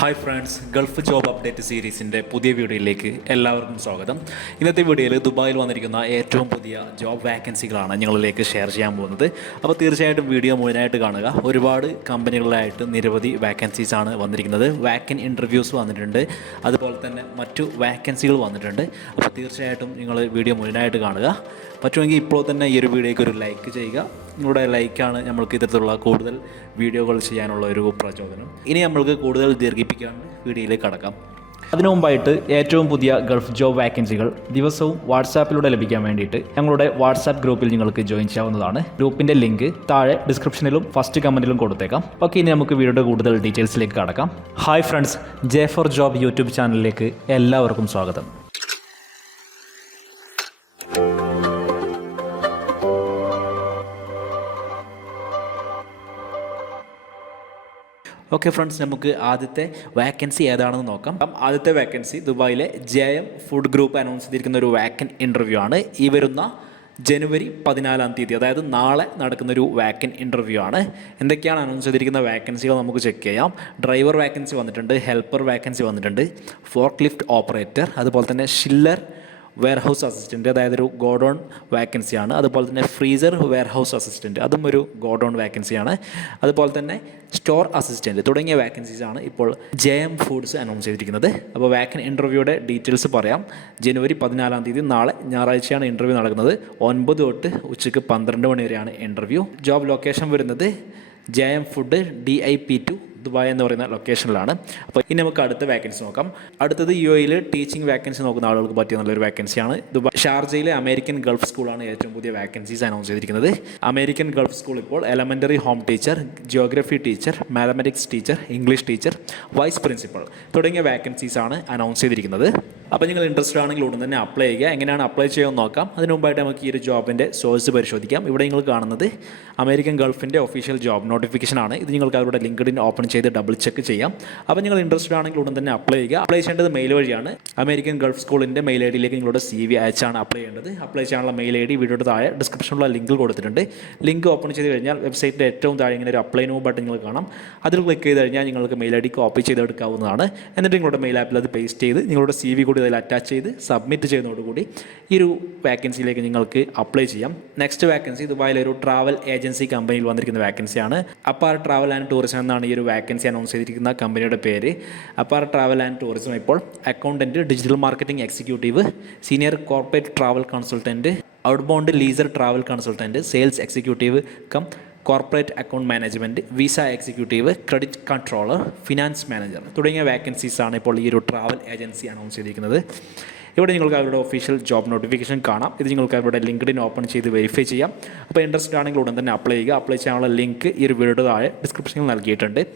Hi friends Gulf job update സീരീസിന്റെ പുതിയ വീഡിയോയിലേക്ക് എല്ലാവർക്കും സ്വാഗതം. ഇന്നത്തെ വീഡിയോയിൽ ദുബായിൽ വന്നിരിക്കുന്ന ഏറ്റവും പുതിയ ജോബ് വാക്കൻസികളാണ് ഞങ്ങളിലേക്ക് ഷെയർ ചെയ്യാൻ പോകുന്നത്. അപ്പോൾ തീർച്ചയായിട്ടും വീഡിയോ മുഴുവനായിട്ട് കാണുക. ഒരുപാട് കമ്പനികളിലായിട്ട് നിരവധി വാക്കൻസീസ് ആണ് വന്നിരിക്കുന്നത്. വാക്കൻ ഇന്റർവ്യൂസ് വന്നിട്ടുണ്ട്. അതുപോലെ തന്നെ മറ്റു വാക്കൻസികൾ വന്നിട്ടുണ്ട്. അപ്പോൾ തീർച്ചയായിട്ടും നിങ്ങൾ വീഡിയോ മുഴുവനായിട്ട് കാണുക. പറ്റുമെങ്കിൽ ഇപ്പോൾ തന്നെ ഈ ഒരു വീഡിയോയ്ക്ക് ഒരു ലൈക്ക് ചെയ്യുക. നിങ്ങളുടെ ലൈക്കാണ് നമ്മൾക്ക് ഇത്തരത്തിലുള്ള കൂടുതൽ വീഡിയോകൾ ചെയ്യാനുള്ള ഒരു പ്രചോദനം. ഇനി നമ്മൾക്ക് കൂടുതൽ ദീർഘിപ്പിക്കാൻ വീഡിയോയിലേക്ക് കടക്കാം. അതിനു മുമ്പായിട്ട് ഏറ്റവും പുതിയ ഗൾഫ് ജോബ് വാക്കൻസികൾ ദിവസവും വാട്സാപ്പിലൂടെ ലഭിക്കാൻ വേണ്ടിയിട്ട് ഞങ്ങളുടെ വാട്സാപ്പ് ഗ്രൂപ്പിൽ നിങ്ങൾക്ക് ജോയിൻ ചെയ്യാവുന്നതാണ്. ഗ്രൂപ്പിന്റെ ലിങ്ക് താഴെ ഡിസ്ക്രിപ്ഷനിലും ഫസ്റ്റ് കമന്റിലും കൊടുത്തേക്കാം. ഓക്കെ ഇനി നമുക്ക് വീഡിയോയുടെ കൂടുതൽ ഡീറ്റെയിൽസിലേക്ക് കടക്കാം. Hi friends J for job YouTube ചാനലിലേക്ക് എല്ലാവർക്കും സ്വാഗതം. ഓക്കെ ഫ്രണ്ട്സ് നമുക്ക് ആദ്യത്തെ വാക്കൻസി ഏതാണെന്ന് നോക്കാം. ആദ്യത്തെ വാക്കൻസി ദുബായിലെ J M food group announce ചെയ്തിരിക്കുന്ന ഒരു വാക്കൻ ഇന്റർവ്യൂ ആണ്. ഈ വരുന്ന ജനുവരി പതിനാലാം തീയതി അതായത് നാളെ നടക്കുന്ന ഒരു വാക്കൻ ഇന്റർവ്യൂ ആണ്. എന്തൊക്കെയാണ് അനൗൺസ് ചെയ്തിരിക്കുന്ന വാക്കൻസികൾ നമുക്ക് ചെക്ക് ചെയ്യാം. ഡ്രൈവർ വാക്കൻസി വന്നിട്ടുണ്ട് ഹെൽപ്പർ വാക്കൻസി വന്നിട്ടുണ്ട് ഫോർക്ക് ലിഫ്റ്റ് ഓപ്പറേറ്റർ അതുപോലെ തന്നെ ഷില്ലർ വെയർഹൗസ് അസിസ്റ്റന്റ് അതായത് ഒരു ഗോഡൗൺ വാക്കൻസിയാണ് അതുപോലെ തന്നെ ഫ്രീസർ വെയർഹൗസ് അസിസ്റ്റന്റ് അതും ഒരു ഗോഡൗൺ വാക്കൻസിയാണ് അതുപോലെ തന്നെ സ്റ്റോർ അസിസ്റ്റന്റ് തുടങ്ങിയ വാക്കൻസീസ് ആണ് ഇപ്പോൾ ജെ എം ഫുഡ്സ് അനൗൺസ് ചെയ്തിരിക്കുന്നത്. അപ്പോൾ വാക്കൻ ഇന്റർവ്യൂയുടെ ഡീറ്റെയിൽസ് പറയാം. ജനുവരി പതിനാലാം തീയതി നാളെ ഞായറാഴ്ചയാണ് ഇന്റർവ്യൂ നടക്കുന്നത്. ഒൻപത് തൊട്ട് ഉച്ചയ്ക്ക് പന്ത്രണ്ട് മണി വരെയാണ് ഇന്റർവ്യൂ ജോബ് ലൊക്കേഷൻ വരുന്നത് J M food D I P two Dubai എന്ന് പറയുന്ന ലൊക്കേഷനിലാണ് അപ്പോൾ ഇനി നമുക്ക് അടുത്ത വാക്കൻസി നോക്കാം. അടുത്തത് യു എയിൽ ടീച്ചിങ് വാക്കൻസി നോക്കുന്ന ആളുകൾക്ക് പറ്റിയ നല്ലൊരു വാക്കൻസിയാണ് ദുബായ് ഷാർജയിലെ അമേരിക്കൻ ഗൾഫ് സ്കൂളാണ് ഏറ്റവും പുതിയ വാക്കൻസീസ് അനൗൺസ് ചെയ്തിരിക്കുന്നത്. അമേരിക്കൻ ഗൾഫ് സ്കൂൾ ഇപ്പോൾ elementary home teacher geography teacher mathematics teacher English teacher vice principal തുടങ്ങിയ വാക്കൻസീസ് ആണ് അനൗൺസ് ചെയ്തിരിക്കുന്നത്. അപ്പോൾ നിങ്ങൾ ഇൻട്രസ്റ്റഡ് ആണെങ്കിൽ ഉടൻ തന്നെ അപ്ലൈ ചെയ്യുക. എങ്ങനെയാണ് അപ്ലൈ ചെയ്യുമെന്ന് നോക്കാം. അതിന് മുമ്പായിട്ട് നമുക്ക് ഈ ഒരു ജോബിന്റെ സോഴ്സ് പരിശോധിക്കാം. ഇവിടെ നിങ്ങൾ കാണുന്നത് അമേരിക്കൻ ഗൾഫിന്റെ ഒഫീഷ്യൽ ജോബ് നോട്ടിഫിക്കേഷൻ ആണ്. ഇത് നിങ്ങൾക്ക് അവരുടെ ലിങ്ക്ഡിൻ ഓപ്പൺ ചെയ്ത് ഡബിൾ ചെക്ക് ചെയ്യാം. അപ്പോൾ നിങ്ങൾ ഇൻട്രസ്റ്റഡ് ആണെങ്കിൽ ഉടൻ തന്നെ അപ്ലൈ ചെയ്യുക. അപ്ലൈ ചെയ്യേണ്ടത് മെയിൽ വഴിയാണ്. അമേരിക്കൻ ഗൾഫ് സ്കൂളിന്റെ മെയിൽ ഐ ഡിയിലേക്ക് നിങ്ങളുടെ സി വി അയച്ചാണ് അപ്ലൈ ചെയ്യേണ്ടത്. അപ്ലൈ ചെയ്യാനുള്ള മെയിൽ ഐ ഡി വീഡിയോയുടെ താഴെ ഡിസ്ക്രിപ്ഷനിലുള്ള ലിങ്കിൽ കൊടുത്തിട്ടുണ്ട്. ലിങ്ക് ഓപ്പൺ ചെയ്ത് കഴിഞ്ഞാൽ വെബ്സൈറ്റിന്റെ ഏറ്റവും താഴെ ഇങ്ങനെ ഒരു അപ്ലൈ നോ ബട്ടൺ നിങ്ങൾ കാണാം. അതിൽ ക്ലിക്ക് ചെയ്ത് കഴിഞ്ഞാൽ നിങ്ങൾക്ക് മെയിൽ ഐ ഡി കോപ്പി ചെയ്തെടുക്കാവുന്നതാണ്. എന്നിട്ട് നിങ്ങളുടെ മെയിൽ ആപ്പിൽ അത് പേസ്റ്റ് ചെയ്ത് നിങ്ങളുടെ സി വി കൂടി അതിൽ അറ്റാച്ച് ചെയ്ത് സബ്മിറ്റ് ചെയ്യുന്നതോടുകൂടി ഈ ഒരു വാക്കൻസിയിലേക്ക് നിങ്ങൾക്ക് അപ്ലൈ ചെയ്യാം. നെക്സ്റ്റ് വാക്കൻസി ദുബായിലെ ഒരു ട്രാവൽ ഏജൻസി കമ്പനിയിൽ വന്നിരിക്കുന്ന വാക്കൻസിയാണ് അപ്പാർ ട്രാവൽ ആൻഡ് ടൂറിസം എന്നാണ് ഈ ഒരു വാക്കൻസി അനൗൺസ് ചെയ്തിരിക്കുന്ന കമ്പനിയുടെ പേര്. അപ്പാർ ട്രാവൽ ആൻഡ് ടൂറിസം ഇപ്പോൾ accountant digital marketing executive senior corporate travel consultant outbound leisure travel consultant sales executive cum corporate account management visa executive credit controller finance manager തുടങ്ങിയ വാക്കൻസീസാണ് ഇപ്പോൾ ഈ ഒരു ട്രാവൽ ഏജൻസി അനൗൺസ് ചെയ്തിരിക്കുന്നത്. ഇവിടെ നിങ്ങൾക്ക് അവരുടെ ഒഫീഷ്യൽ ജോബ് നോട്ടിഫിക്കേഷൻ കാണാം. ഇത് നിങ്ങൾക്ക് അവരുടെ ലിങ്ക്ഡിൻ ഓപ്പൺ ചെയ്ത് വെരിഫൈ ചെയ്യാം. അപ്പോൾ ഇൻട്രസ്റ്റ് ആണെങ്കിൽ ഉടൻ തന്നെ അപ്ലൈ ചെയ്യുക. അപ്ലൈ ചെയ്യാനുള്ള ലിങ്ക് ഈ ഒരു താഴെ ഡിസ്ക്രിപ്ഷനിൽ നൽകിയിട്ടുണ്ട്.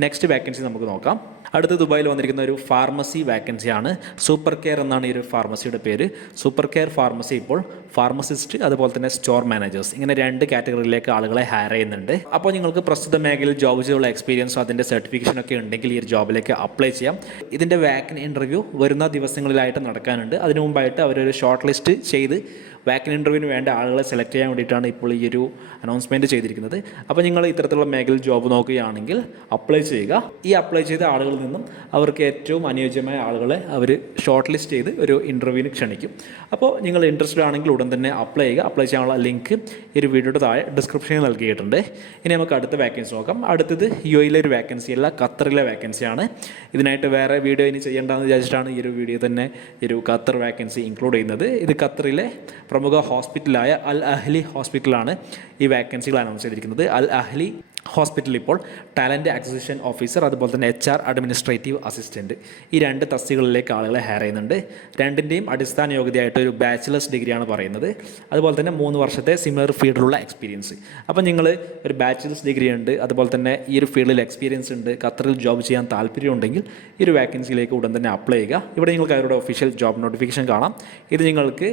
നെക്സ്റ്റ് വേക്കൻസി നമുക്ക് നോക്കാം. അടുത്ത ദുബായിൽ വന്നിരിക്കുന്ന ഒരു ഫാർമസി വാക്കൻസിയാണ് സൂപ്പർ കെയർ എന്നാണ് ഈ ഒരു ഫാർമസിയുടെ പേര്. സൂപ്പർ കെയർ ഫാർമസി ഇപ്പോൾ ഫാർമസിസ്റ്റ് അതുപോലെ തന്നെ സ്റ്റോർ മാനേജേഴ്സ്. ഇങ്ങനെ രണ്ട് കാറ്റഗറിയിലേക്ക് ആളുകളെ ഹയർ ചെയ്യുന്നുണ്ട്. അപ്പോൾ നിങ്ങൾക്ക് പ്രസ്തുത മേഖലയിൽ ജോബ് ചെയ്തുള്ള എക്സ്പീരിയൻസോ അതിന്റെ സർട്ടിഫിക്കേഷൻ ഒക്കെ ഉണ്ടെങ്കിൽ ഈ ഒരു ജോബിലേക്ക് അപ്ലൈ ചെയ്യാം. ഇതിന്റെ വാക്കൻ ഇന്റർവ്യൂ വരുന്ന ദിവസങ്ങളിലായിട്ട് നടക്കാനുണ്ട്. അതിനു മുമ്പായിട്ട് അവരൊരു ഷോർട്ട് ലിസ്റ്റ് ചെയ്ത് വാക്കൻ ഇന്റർവ്യൂവിന് വേണ്ട ആളുകളെ സെലക്ട് ചെയ്യാൻ വേണ്ടിയിട്ടാണ് ഇപ്പോൾ ഈ ഒരു അനൗൺസ്മെന്റ് ചെയ്തിരിക്കുന്നത്. അപ്പോൾ നിങ്ങൾ ഇത്തരത്തിലുള്ള മേഖലയിൽ ജോബ് നോക്കുകയാണെങ്കിൽ അപ്ലൈ ചെയ്യുക. ഈ അപ്ലൈ ചെയ്ത ആളുകളിൽ നിന്നും അവർക്ക് ഏറ്റവും അനുയോജ്യമായ ആളുകളെ അവർ ഷോർട്ട് ലിസ്റ്റ് ചെയ്ത് ഒരു ഇന്റർവ്യൂവിന് ക്ഷണിക്കും. അപ്പോൾ നിങ്ങൾ ഇൻട്രസ്റ്റഡ് ആണെങ്കിൽ ഉടൻ തന്നെ അപ്ലൈ ചെയ്യുക. അപ്ലൈ ചെയ്യാനുള്ള ലിങ്ക് ഈ ഒരു വീഡിയോയുടെ താഴെ ഡിസ്ക്രിപ്ഷനിൽ നൽകിയിട്ടുണ്ട്. ഇനി നമുക്ക് അടുത്ത വാക്കൻസി നോക്കാം. അടുത്തത് യു എയിലെ ഒരു വാക്കൻസി അല്ല ഖത്തറിലെ വാക്കൻസിയാണ് ഇതിനായിട്ട് വേറെ വീഡിയോ ഇനി ചെയ്യേണ്ടതെന്ന് വിചാരിച്ചിട്ടാണ് ഈ ഒരു വീഡിയോ തന്നെ ഒരു ഖത്തർ വാക്കൻസി ഇൻക്ലൂഡ് ചെയ്യുന്നത്. ഇത് ഖത്തറിലെ പ്രമുഖ ഹോസ്പിറ്റലായ അൽ അഹ്ലി ഹോസ്പിറ്റലാണ് ഈ വാക്കൻസികൾ അനൗൺസ് ചെയ്തിരിക്കുന്നത്. അൽ അഹ്ലി ഹോസ്പിറ്റൽ ഇപ്പോൾ ടാലന്റ് അക്വിസിഷൻ ഓഫീസർ അതുപോലെ തന്നെ എച്ച് ആർ അഡ്മിനിസ്ട്രേറ്റീവ് അസിസ്റ്റന്റ് ഈ രണ്ട് തസ്തികളിലേക്ക് ആളുകളെ ഹയർ ചെയ്യുന്നുണ്ട്. രണ്ടിന്റെയും അടിസ്ഥാന യോഗ്യതയായിട്ട് ഒരു ബാച്ചിലേഴ്സ് ഡിഗ്രിയാണ് പറയുന്നത്. അതുപോലെ തന്നെ മൂന്ന് വർഷത്തെ സിമിലർ ഫീൽഡിലുള്ള എക്സ്പീരിയൻസ് അപ്പോൾ നിങ്ങൾ ഒരു ബാച്ചിലേഴ്സ് ഡിഗ്രി ഉണ്ട്. അതുപോലെ തന്നെ ഈ ഒരു ഫീൽഡിൽ എക്സ്പീരിയൻസ് ഉണ്ട്. ഖത്തറിൽ ജോബ് ചെയ്യാൻ താല്പര്യമുണ്ടെങ്കിൽ ഈ ഒരു വാക്കൻസിയിലേക്ക് ഉടൻ തന്നെ അപ്ലൈ ചെയ്യുക. ഇവിടെ നിങ്ങൾക്ക് അവരുടെ ഒഫീഷ്യൽ ജോബ് നോട്ടിഫിക്കേഷൻ കാണാം. ഇത് നിങ്ങൾക്ക്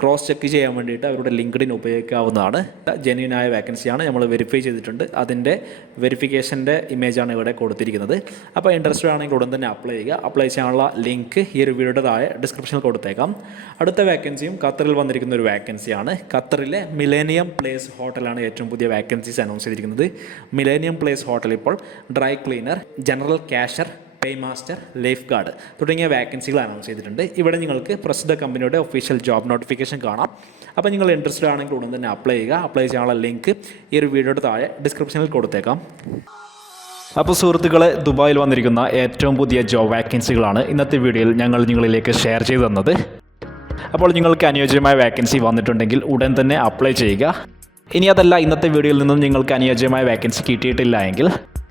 ക്രോസ് ചെക്ക് ചെയ്യാൻ വേണ്ടിയിട്ട് അവരുടെ ലിങ്ക്ഡിൻ ഉപയോഗിക്കാവുന്നതാണ്. ജെന്യൂനായ വാക്കൻസിയാണ് നമ്മൾ വെരിഫൈ ചെയ്തിട്ടുണ്ട്. അതിന്റെ വെരിഫിക്കേഷന്റെ ഇമേജാണ് ഇവിടെ കൊടുത്തിരിക്കുന്നത്. അപ്പോൾ ഇൻട്രസ്റ്റഡ് ആണെങ്കിൽ ഉടൻ തന്നെ അപ്ലൈ ചെയ്യുക. അപ്ലൈ ചെയ്യാനുള്ള ലിങ്ക് ഈ ഒരു വീഡിയോയുടെ താഴെ ഡിസ്ക്രിപ്ഷനിൽ കൊടുത്തേക്കാം. അടുത്ത വാക്കൻസിയും ഖത്തറിൽ വന്നിരിക്കുന്ന ഒരു വാക്കൻസിയാണ് ഖത്തറിലെ മിലേനിയം പ്ലേസ് ഹോട്ടലാണ് ഏറ്റവും പുതിയ വാക്കൻസീസ് അനൗൺസ് ചെയ്തിരിക്കുന്നത്. മിലേനിയം പ്ലേസ് ഹോട്ടൽ ഇപ്പോൾ dry cleaner general cashier paymaster lifeguard തുടങ്ങിയ വാക്കൻസികൾ അനൗൺസ് ചെയ്തിട്ടുണ്ട്. ഇവിടെ നിങ്ങൾക്ക് പ്രസ്തുത കമ്പനിയുടെ ഒഫീഷ്യൽ ജോബ് നോട്ടിഫിക്കേഷൻ കാണാം. അപ്പോൾ നിങ്ങൾ ഇൻട്രസ്റ്റഡ് ആണെങ്കിൽ ഉടൻ തന്നെ അപ്ലൈ ചെയ്യുക. അപ്ലൈ ചെയ്യാനുള്ള ലിങ്ക് ഈ ഒരു വീഡിയോയുടെ താഴെ ഡിസ്ക്രിപ്ഷനിൽ കൊടുത്തേക്കാം. അപ്പോൾ സുഹൃത്തുക്കളെ ദുബായിൽ വന്നിരിക്കുന്ന ഏറ്റവും പുതിയ ജോബ് വാക്കൻസികളാണ് ഇന്നത്തെ വീഡിയോയിൽ ഞങ്ങൾ നിങ്ങളിലേക്ക് ഷെയർ ചെയ്തു തന്നത്. അപ്പോൾ നിങ്ങൾക്ക് അനുയോജ്യമായ വാക്കൻസി വന്നിട്ടുണ്ടെങ്കിൽ ഉടൻ തന്നെ അപ്ലൈ ചെയ്യുക. ഇനി അതല്ല ഇന്നത്തെ വീഡിയോയിൽ നിന്നും നിങ്ങൾക്ക് അനുയോജ്യമായ വാക്കൻസി കിട്ടിയിട്ടില്ല എങ്കിൽ